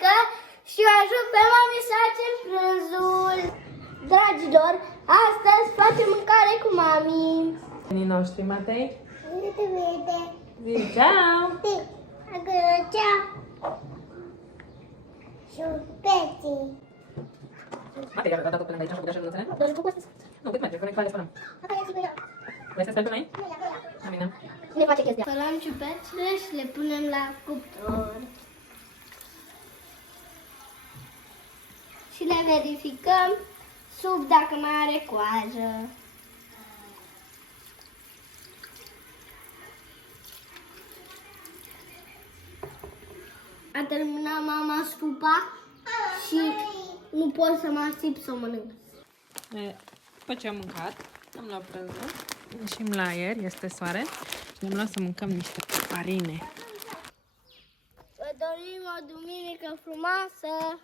mămică și o ajut pe mami să facem prânzul. Dragilor, astăzi facem mâncare cu mami. Prietenii noștri, Matei. Vede. Zi ceau! Acolo, ceau. Șupeții. Matei, a dat-o până aici, am făcut așa rănțele? Doar făcut asta. Nu, cât merge, până care spălăm. Acolo e sigur eu. Vrei să speli pe noi? La mine. Ne face chestia. Spălăm ciupercile și le punem la cuptor. Și le verificăm sub dacă mai are coajă. A terminat mama supa și nu pot să mă asip să o mănânc. După ce am mâncat, am luat prânzul, ieșim la aer, este soare și ne-am luat să mâncăm niște farine. Vă dorim o duminică frumoasă!